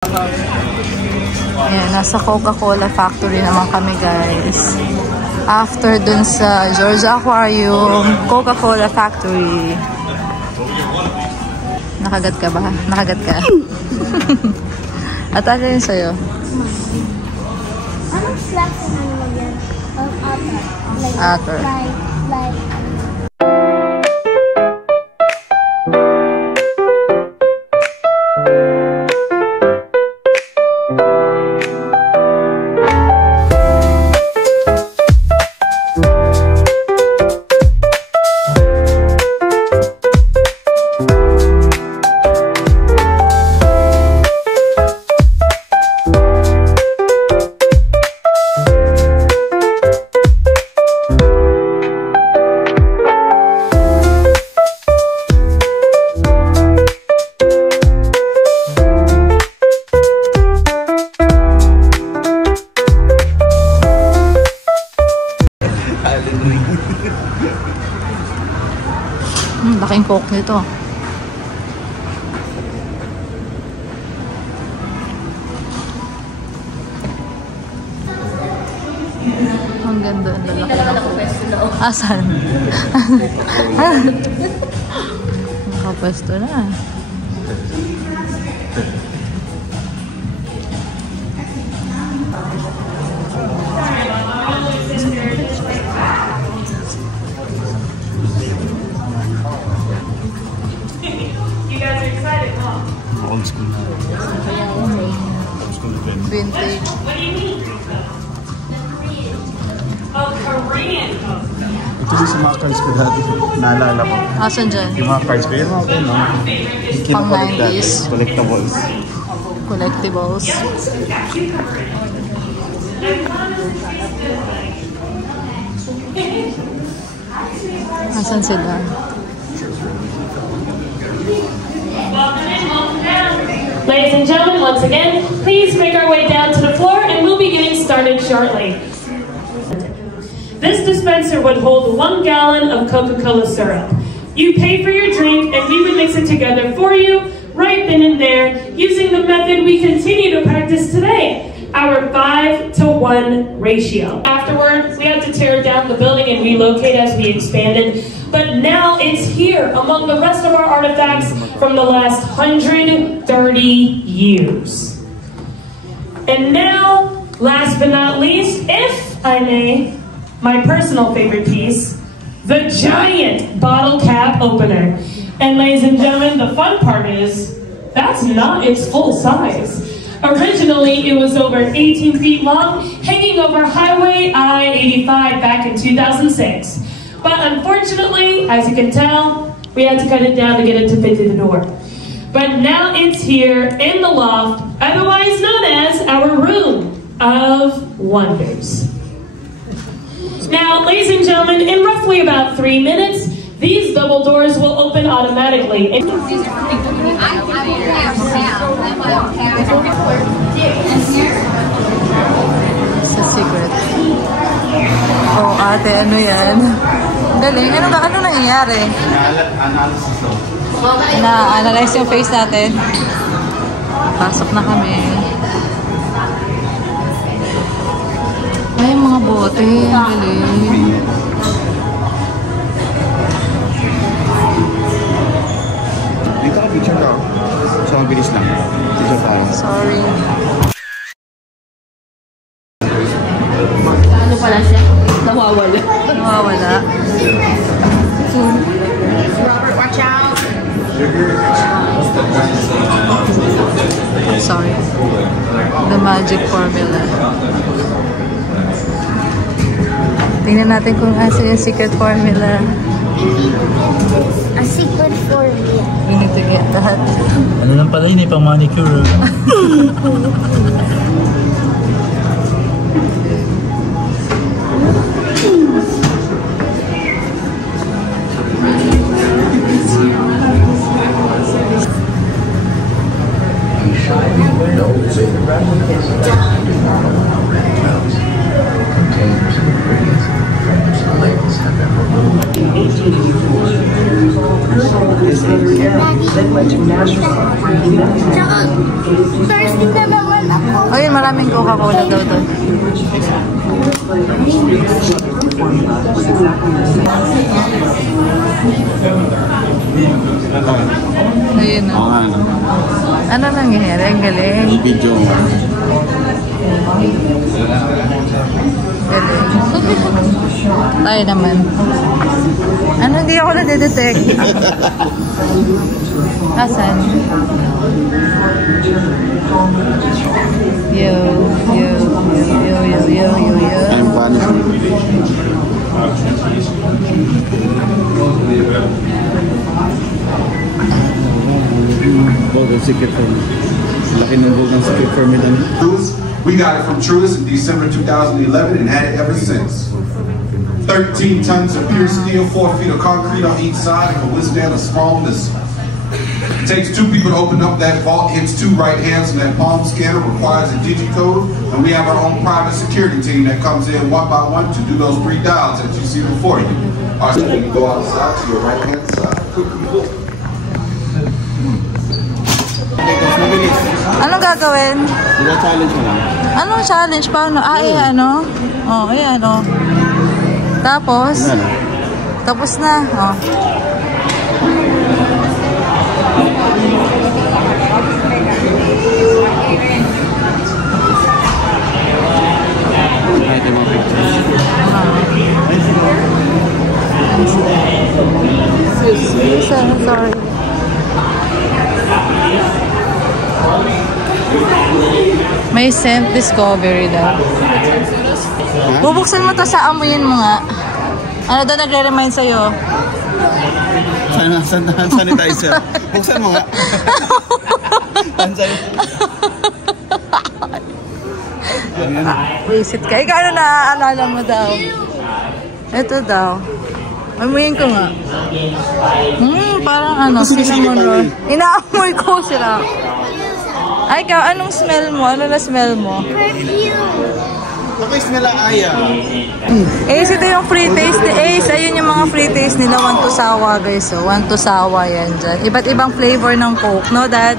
Ayan, nasa Coca-Cola factory naman kami, guys. After dun sa Georgia Aquarium, Coca-Cola factory. Nakagat ka ba? Nakagat ka? At ano yun sa'yo? Anong slack na naman yan? Otter. Like, laking coke nito. Ang ganda. Ang lalaki na coke. Asan? Nakapwesto na. Old school na. Old school event. Vintage. Ito yung sa mga cards ko dati. Naalala ko. Asan dyan? Yung mga cards ko. Yung mga no? Yung kinakollect dati. Collectibles. Collectibles. Asan sila? Ladies and gentlemen, once again, please make our way down to the floor and we'll be getting started shortly. This dispenser would hold 1 gallon of Coca-Cola syrup. You pay for your drink and we would mix it together for you right then and there using the method we continue to practice today, our 5-to-1 ratio. Afterwards, we had to tear down the building and relocate as we expanded, but now it's here among the rest of our artifacts from the last 130 years. And now, last but not least, if I may, my personal favorite piece, the giant bottle cap opener. And ladies and gentlemen, the fun part is, that's not its full size. Originally, it was over 18 feet long, hanging over Highway I-85 back in 2006. But unfortunately, as you can tell, we had to cut it down to get it to fit through the door. But now it's here in the loft, otherwise known as our Room of Wonders. Now, ladies and gentlemen, in roughly about 3 minutes, these double doors will open automatically. It's a secret. Oh, ate, ano yan? Galing. Ano nangyayari? Analysis daw. Na-analyze yung face natin. Pasok na kami. Ay, mga bote. Galing. Dito ka picture ka. So, mabilis lang. Picture tayo. Sorry. Ano pala siya? Nawawala. Nawawala. Robert, watch out! Sorry. The magic formula. Tingnan natin kung asa yung secret formula. a secret formula. We need to get that. Ano lang pala yun, pang manicure. Containers have been removed. Tsaka, thirsty na naman ako. Ayun, maraming Coca-Cola daw doon. Ayun na. Ano nangyayari? Ang galing. Video. Galing. Tayo naman. Ano, hindi ako na-detect. Asan? Yo. I'm punishing. Bogo secret for me. Laki ng bogang secret for me then. We got it from Truist in December 2011 and had it ever since. 13 tons of pure steel, 4 feet of concrete on each side, and can withstand a small missile. It takes 2 people to open up that vault, hits 2 right hands, and that palm scanner requires a digicode, and we have our own private security team that comes in one by one to do those 3 dials that you see before you. All right, so you go outside to your right hand side. Anong gagawin? Challenge mo lang. Anong challenge? Paano? Ano? Oh, ayan, oh. Tapos? Tapos na, oh. Ito yung mga pictures. Sorry. May scent discovery daw. Bubuksan mo to sa amuyin mo nga. Ano daw nagre-remind sa'yo? Hand sanitizer. Buksan mo nga. Hand sanitizer. Visit ka. Ikaw ano naaalala mo daw? Ito daw. Amuyin ko nga. Parang ano, cinnamon roll. Inaamoy ko sila. Ay, ikaw, anong smell mo? Ano na smell mo? Ako yung smell ang aya. Ace, ito yung free taste ni Ace. Ayun yung mga free taste nila. 1 to sawa, guys. So, 1 to sawa yan dyan. Iba't ibang flavor ng Coke, no, Dad?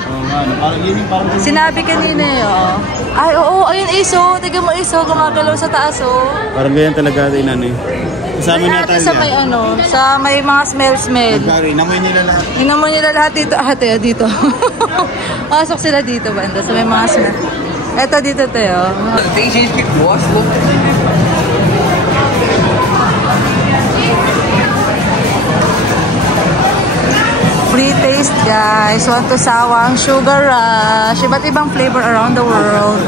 Parang yun yung parang... Sinabi kanina eh, oh. Ay, oo, ayun, Ace, oh. Tignan mo, Ace, oh. Gumagalaw sa taas, oh. Parang ganyan talaga din, ano eh. Kasama natin sa may ano, sa may mga smell. Inamoy nila lahat. Inamoy nila lahat dito. Ate, dito. Pasok sila dito, banda. Sa may mga smell. Eto dito, Teo. Free taste, guys. 1 to sawa ang Sugar Rush. Iba't ibang flavor around the world.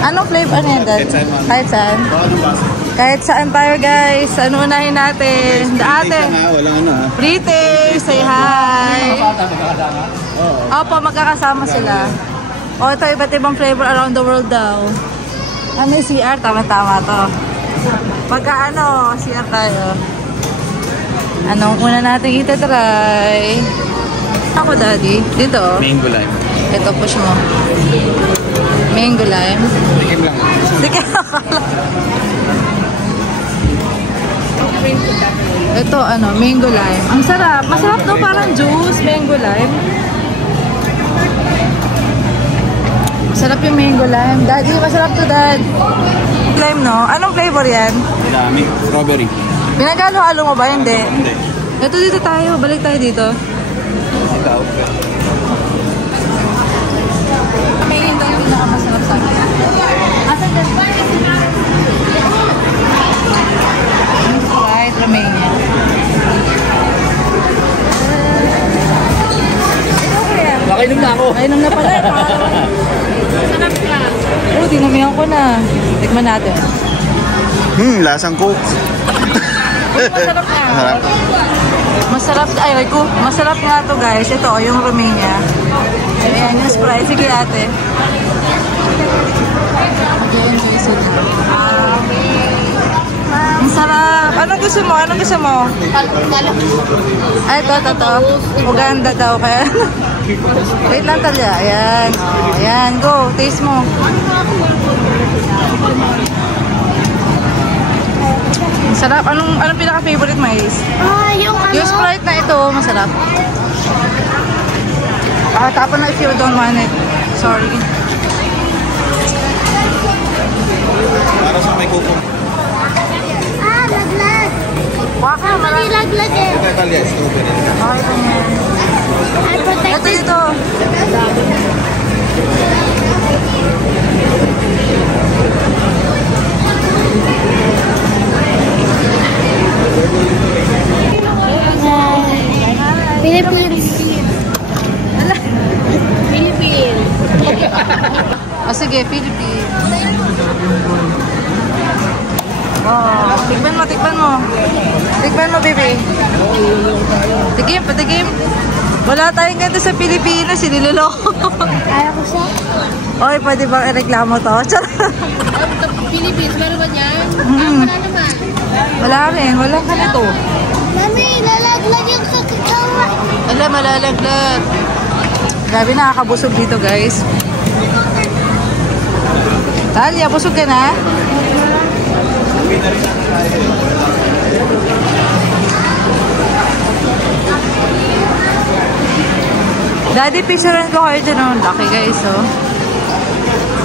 Anong flavor ano yan, Dad? Kahit saan? Kahit saan tayo, guys. Ano unahin natin? Ate. Free taste. Say hi. Opo, magkakasama sila. O, ito, iba't ibang flavor around the world daw. Ano yung CR? Tama-tama to. Pagka ano, CR tayo. Anong una natin itatry? Ako, Daddy. Dito. Mango lime. Ito, push mo. Mango lime. Tikim lang. Tikim lang. Ito, ano, mango lime. Ang sarap. Masarap daw, parang juice, mango lime. Masarap yung mango lime. Daddy, masarap to, Dad. Lime, no? Anong flavor yan? Dami. Strawberry. Pinagalo-halo mo ba? Hindi. Hindi. Ito, dito tayo. Balik tayo dito. Ikaw. Mayroon daw yung pinakamasarap sa akin. Asan din? Right, Romania. Nakainom na ako. Nakainom na pala. Sarap ka. Oh, dinamihan ko na. Tikman natin. Lasang Coke. Masarap nga. Masarap. Masarap. Ay, ko. Masarap nga to, guys. Ito, yung Romania. Ayan, yung Sprite. Sige, ate. Mag-enjoy sila. Ang sarap. Anong gusto mo? Anong gusto mo? Ay, ito. Uganda daw. Kaya. Wait lang talaga. Ayan. Oh, ayan. Go. Taste mo. Ang sarap. Anong pinaka-favorite mo, Ace? Yung ano? Yung Sprite na ito, masarap. Tapon na if you don't want it. Sorry. Para sa may kuko. Laglag. Waka, Mali laglag eh. Ito Italia, strawberry. Okay pa yan. I Ito protected. ito. Philippines. Philippines. O sige, Philippines. Oh, tikman mo, tikman mo. Tikman mo, baby. Tigim, patigim. Wala tayong ganito sa Pilipinas, siniloloko. Kaya ko siya. Oy, pwede bang i-reklamo to? Philippines, meron ba niyan? Wala naman. Wala rin, walang ganito. Mami, lalaglag yung kakakawa. Wala, malalaglag. Grabe, nakakabusog dito, guys. Talia, busog ka na? Daddy, picturean ko kayo dyan, oh. Laki, guys, oh.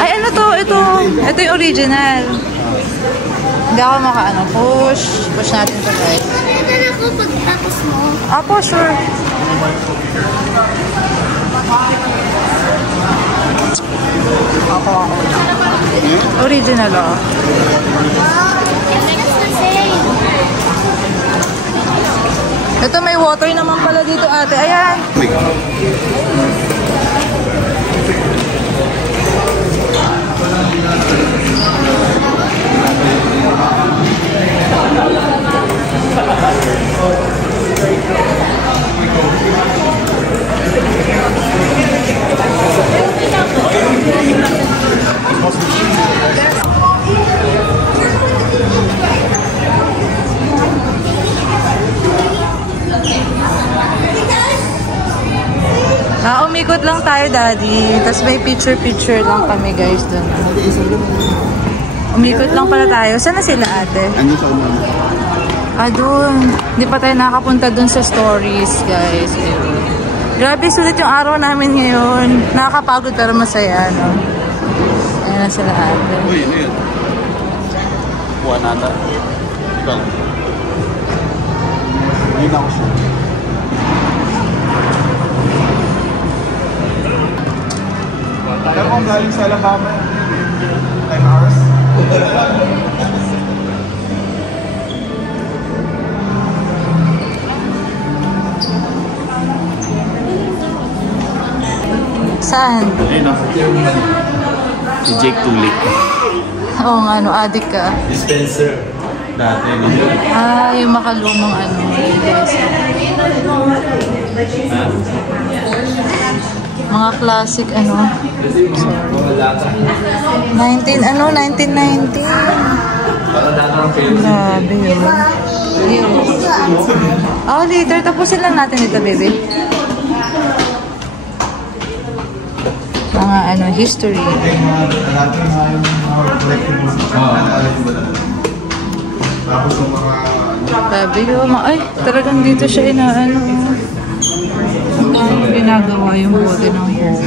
Ay, ano to? Ito yung original. Hindi ako makaano. Push natin to, guys. Ano ako pagtapos mo? Apo, sure. Ako. Original, oh. It makes the same. Ito, may water naman pala dito, ate. Ayan. Umikot lang tayo, Daddy. Tapos may picture lang kami, guys, dun. Umikot lang pala tayo. Saan na sila, ate? Ano sa umano? Dun. Hindi pa tayo nakapunta dun sa stories, guys. Ayun. Grabe, sulit yung araw namin ngayon. Nakakapagod pero masaya, no? Ayan na sila, ate. Uy, ano yun? Buwan nata. Ikaw. Ngayon ako siya. Alam kong galing sa Alabama yun. 10 hours. Saan? Ayun ako. Si Jake Tulik. Oo nga, no, addict ka. Dispenser. Dati. Yung makalumang ano. Guys. Mga classic, ano. 1990. Grabe yun. Later. Tapusin lang natin ito, baby. Mga, ano, history. Grabe yun. Ay, talagang dito siya inaano. Ginagawa yung bote ng home.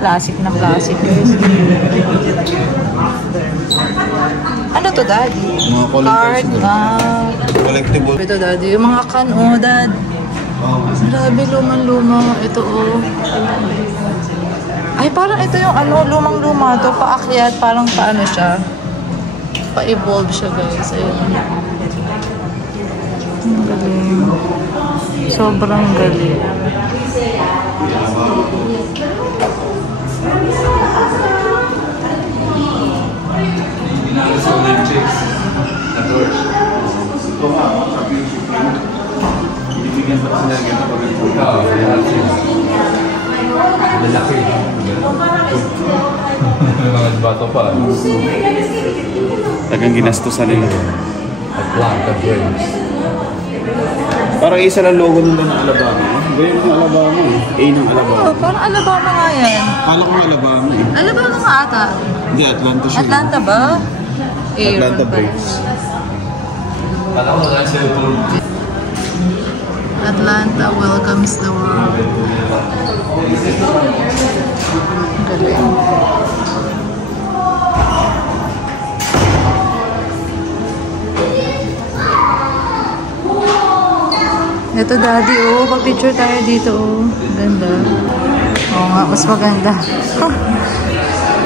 Classic na classic, guys. Ano to, Daddy? Mga Card, collectible. ito, Daddy. Yung mga can, oh, Dad. Grabe, lumang-luma. Ito, oh. Ay, parang ito yung ano, lumang-luma to. Paakyat, parang paano siya. Pa-evolve siya, guys. Ayun. Ang galing. Sobrang galing. Lalaki. Mga bato pa. Tagang ginastusan nila. Atlanta Braves. Parang isa lang logo nila ng Alabama. Ganyan yung Alabama eh. A ng Alabama. Oh, parang Alabama nga yan. Kala ko Alabama eh. Alabama nga ata. Hindi, Atlanta siya. Atlanta ba? Atlanta Braves. Kala ko na sa ito. Atlanta welcomes the world. Galing. Ito daddy, oh. Pa-picture tayo dito, oh. Ganda. Oo nga, mas maganda.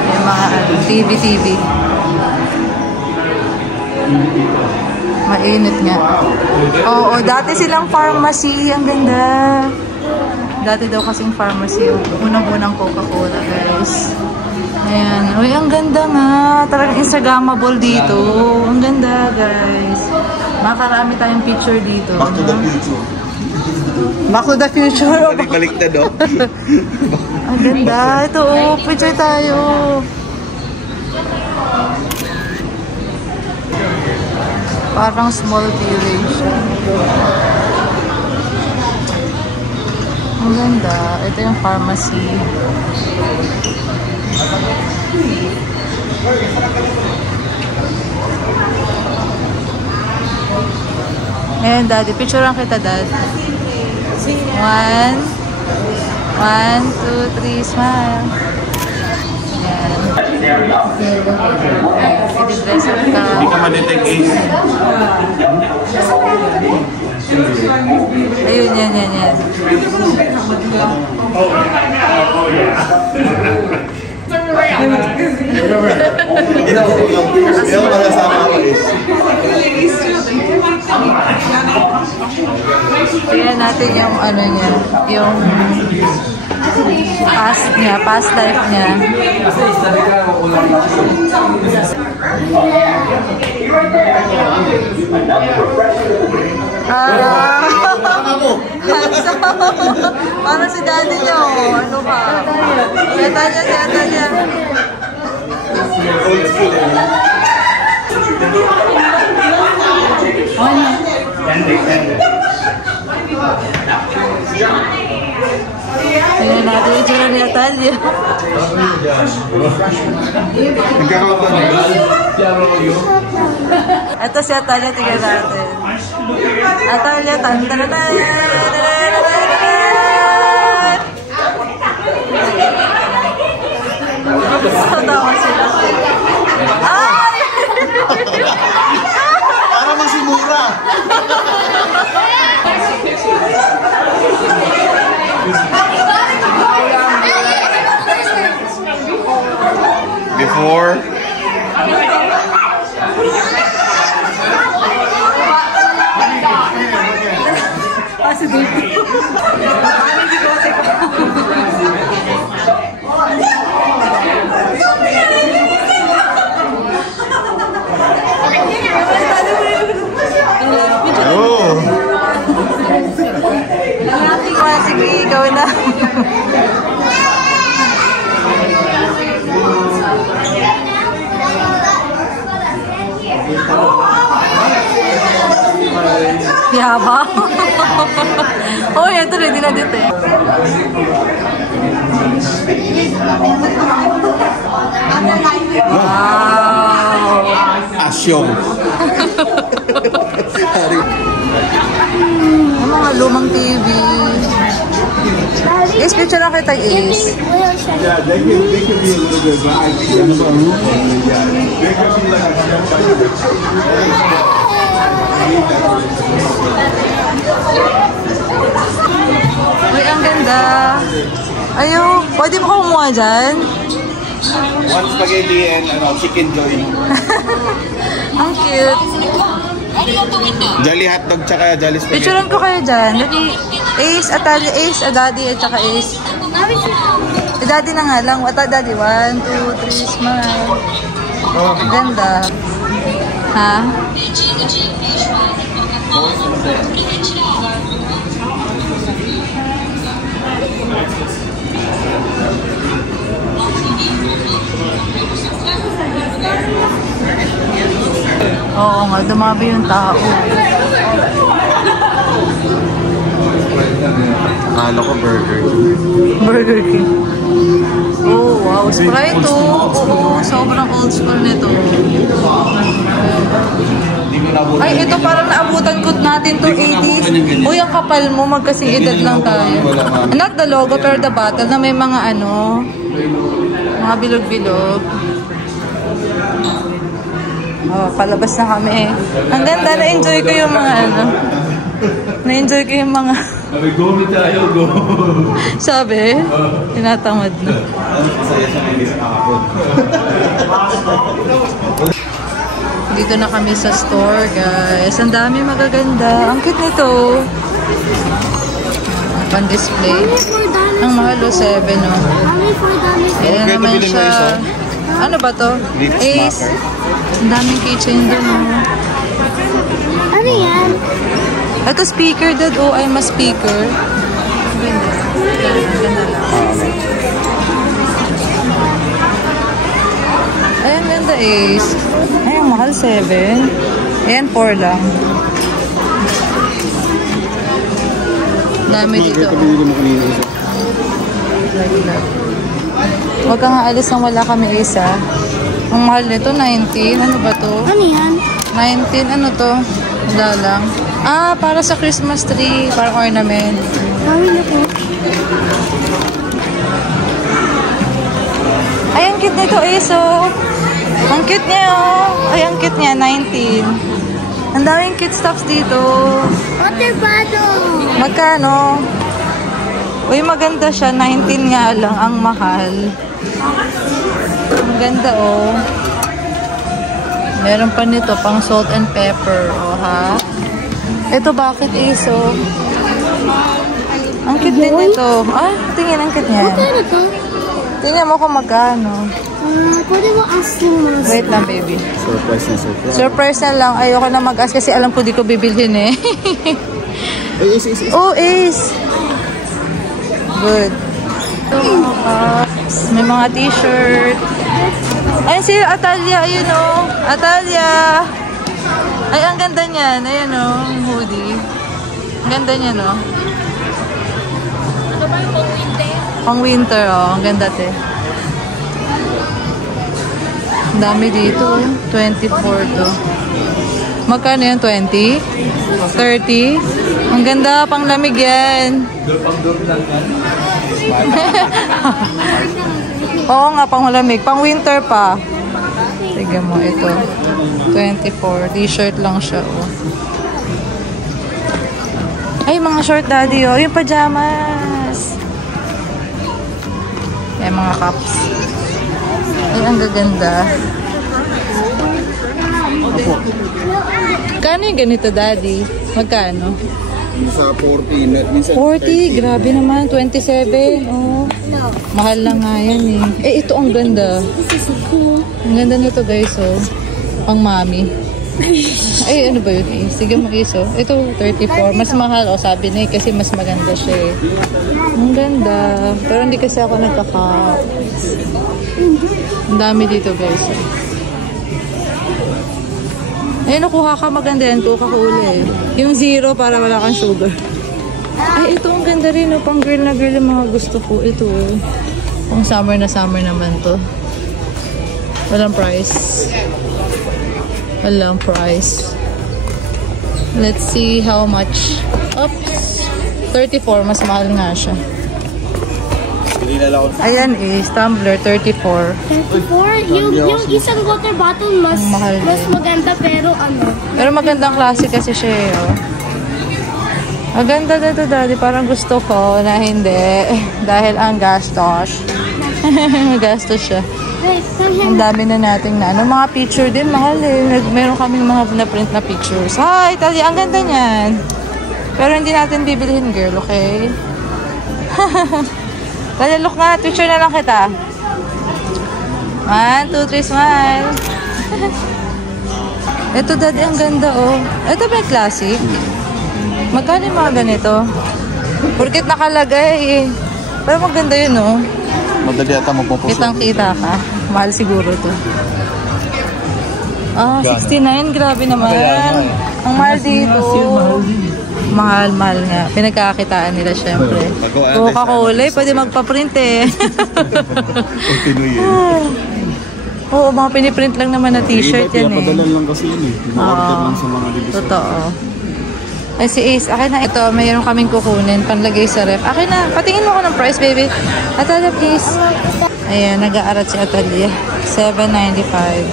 Yung mga TV. Mainit nga. Oo, dati silang pharmacy. Ang ganda. Dati daw kasing pharmacy. Unang-unang Coca-Cola, guys. Ayan. Uy, ang ganda nga. Talagang Instagrammable dito. Ang ganda, guys. Makarami tayong picture dito. Back to the future. Back to the future. Balik-baliktad, oh. Ang ganda. Ito, oh. Picture tayo. Parang small village. Ang ganda. Ito yung pharmacy. Ayan, daddy. Picturean kita, dad. 1, 2, 3, smile. Hindi ka ma-detect Ace. Ayun, yan. Yung kasama ko Ace. Tingnan natin yung ano niya, yung past life niya. Parang si daddy niyo. Ano ka? Siyata niya. Tingnan natin yung tsura ni Atalia. Ito si Atalia, tingnan natin. Atalia, tantanan. Tawa sila. Ay! Para masimura. Before. Sige, ikaw na. Yaba. Oh, yan ito ready na dito eh. Wow. Asyong. Ang mga lumang TV. Is, picture na kita, Is. Yeah, they can be a little bit, but I think there's a room. Yeah, they can be like Uy, ang ganda. Ayo, pwede ba kumuha dyan? One spaghetti and chicken joy. Ang cute. Jolly hotdog tsaka jolly spaghetti. Picturean ko kayo dyan. Ace, Atalia, Ace, Daddy, at saka Ace. Daddy na nga lang. Daddy, 1, 2, 3, smile. Ganda. Ha? Oo nga, dumabi yung tao. Akala ko Burger King. Oh, wow. Sprite, oh. Oo, sobrang old school nito. Hindi ko naabutan. Ay, ito parang naabutan ko natin to 80s. Uy, ang kapal mo, magkasing edad lang tayo. Not the logo, pero the bottle na may mga ano, mga bilog-bilog. Oh, palabas na kami. Ang ganda, na-enjoy ko yung mga ano. Na-enjoy ko yung mga... Sabi, go tayo, go. Sabi, tinatamad na. Masaya siya na hindi sa kakapod. Dito na kami sa store, guys. Ang dami magaganda. Ang cute nito. Pan-display. Ang mahal, 7, no? Ayan naman siya. Ano ba to? Ace. Ang daming keychain doon, no? Ano yan? Ito speaker, dad. Oh, I'm a speaker. Ayan, ganda, Ace. Ay, ang mahal, 7. Ayan, 4 lang. Dami dito. Huwag kang aalis nang wala kami, Ace, ha? Ang mahal nito, 19. Ano ba to? Ano yan? 19, ano to? Wala lang. Ah, para sa Christmas tree. Parang ornament. Sabi na po. Ay, ang cute nito, Ace, oh. Ang cute niya, oh. Ay, ang cute niya, 19. Ang daming cute stuffs dito. Water bottle. Magkano? Uy, maganda siya. 19 nga lang. Ang mahal. Ang ganda, oh. Meron pa nito, pang salt and pepper, oh, ha? Ito, bakit, Ace, oh? Ang cute din nito. Ah, tingin, ang cute niya. Ano to? Tingnan mo kung magkano. Pwede mo ask mo. Wait lang, baby. Surprise na surprise. Surprise na lang. Ayoko na mag-ask kasi alam ko di ko bibilhin, eh. Ay, Ace. Oh, Ace! Good. May mga t-shirt. Ay, si Atalia, ayun, oh. Atalia! Ay, ang ganda niyan. Ayan, oh, yung hoodie. Ang ganda niya, no? Ano ba yung pang-winter? Pang winter, oh. Ang ganda, te. Ang dami dito, oh. 24 to. Magkano yan? 20? 30? Ang ganda, pang lamig yan. Oo nga, pang lamig. Pang winter pa. Tignan mo, ito. 24. T-shirt lang siya, oh. Ay, mga short, daddy, oh. Yung pajamas. Ay, mga cups. Ay, ang gaganda. Kano yung ganito, daddy? Magkano? Sa 40. Minsan 40, grabe naman. 27. Oh. Mahal lang nga yan, eh. Eh, ito ang ganda. Ang ganda nito, guys, oh. Pang mami. Ay, ano ba yun, eh? Sige, mag-iso. Ito, 34. Mas mahal, oh, sabi na, eh, kasi mas maganda siya, eh. Ang ganda. Pero hindi kasi ako nagkaka... Ang dami dito, guys, eh. Ay, nakuha ka, maganda yan. Coca-Cola, eh. Yung 0 para wala kang sugar. Ay, ito ang ganda rin, oh. Pang girl na girl yung mga gusto ko. Ito, oh. Pang summer na summer naman to. Walang price. Walang price. Let's see how much. Oops. 34. Mas mahal nga siya. Ayan, eh. Tumbler, 34. 34? Yung isang water bottle mas mahal mas din. maganda pero ano. Pero magandang klase kasi siya, eh, oh. Maganda na ito, daddy. Parang gusto ko na hindi. Dahil ang gastos. Gastos siya. Wait, Ang dami na nating na. Ano, mga picture din, mahal, eh. Meron kaming mga na-print na pictures. Hi, Tali, ang ganda niyan. Pero hindi natin bibilihin, girl, okay? Tali, look nga. Picture na lang kita. 1, 2, 3, smile. Ito, daddy, ang ganda, oh. Ito ba yung classic? Magkano yung mga ganito? Porkit nakalagay, eh. Pero maganda yun, oh. madali ata magpupuso. Kitang-kita ka. Mahal siguro to. Ah, 69. Grabe naman. Ang mahal dito. Mahal nga. Pinagkakakitaan nila, syempre. Coca-Cola, pwede magpa-print, eh. Oo, mga piniprint lang naman na t-shirt yan eh. Pinapadala lang kasi yun eh. Pina-order lang sa mga division. Totoo. Ay, si Ace, akin na ito. Mayroon kaming kukunin, panlagay sa ref. Akin na, patingin mo ko ng price, baby. Atalia, please. Ayan, nag-aarat si Atalia. $7.95.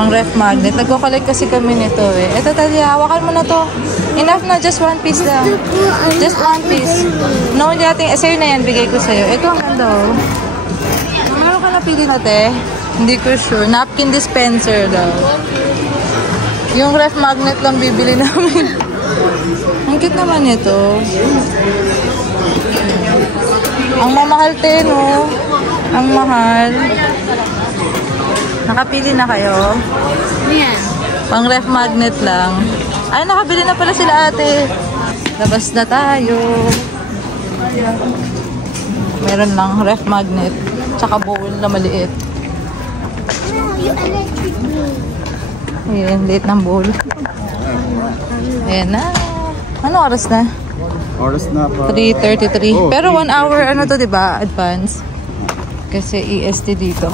Ang ref magnet. Nagko-collect kasi kami nito eh. Ito, Talia, hawakan mo na to. Enough na, just one piece lang. Just one piece. No, hindi natin, sa'yo na yan, bigay ko sa'yo. Ito ang ganda oh. Meron ka napili na, te? Hindi ko sure. Napkin dispenser daw. Yung ref magnet lang bibili namin. Ang cute naman ito. Ang mamahal, te, no? Ang mahal. Nakapili na kayo? Yan. Pang ref magnet lang. Ay, nakabili na pala sila ate. Labas na tayo. Meron lang ref magnet. Tsaka bowl na maliit. Ayan, liit ng bowl. Ayan na. Ano oras na? Oras na pa. 3:33. Pero 1 hour, ano to, diba? Advance. Kasi EST dito.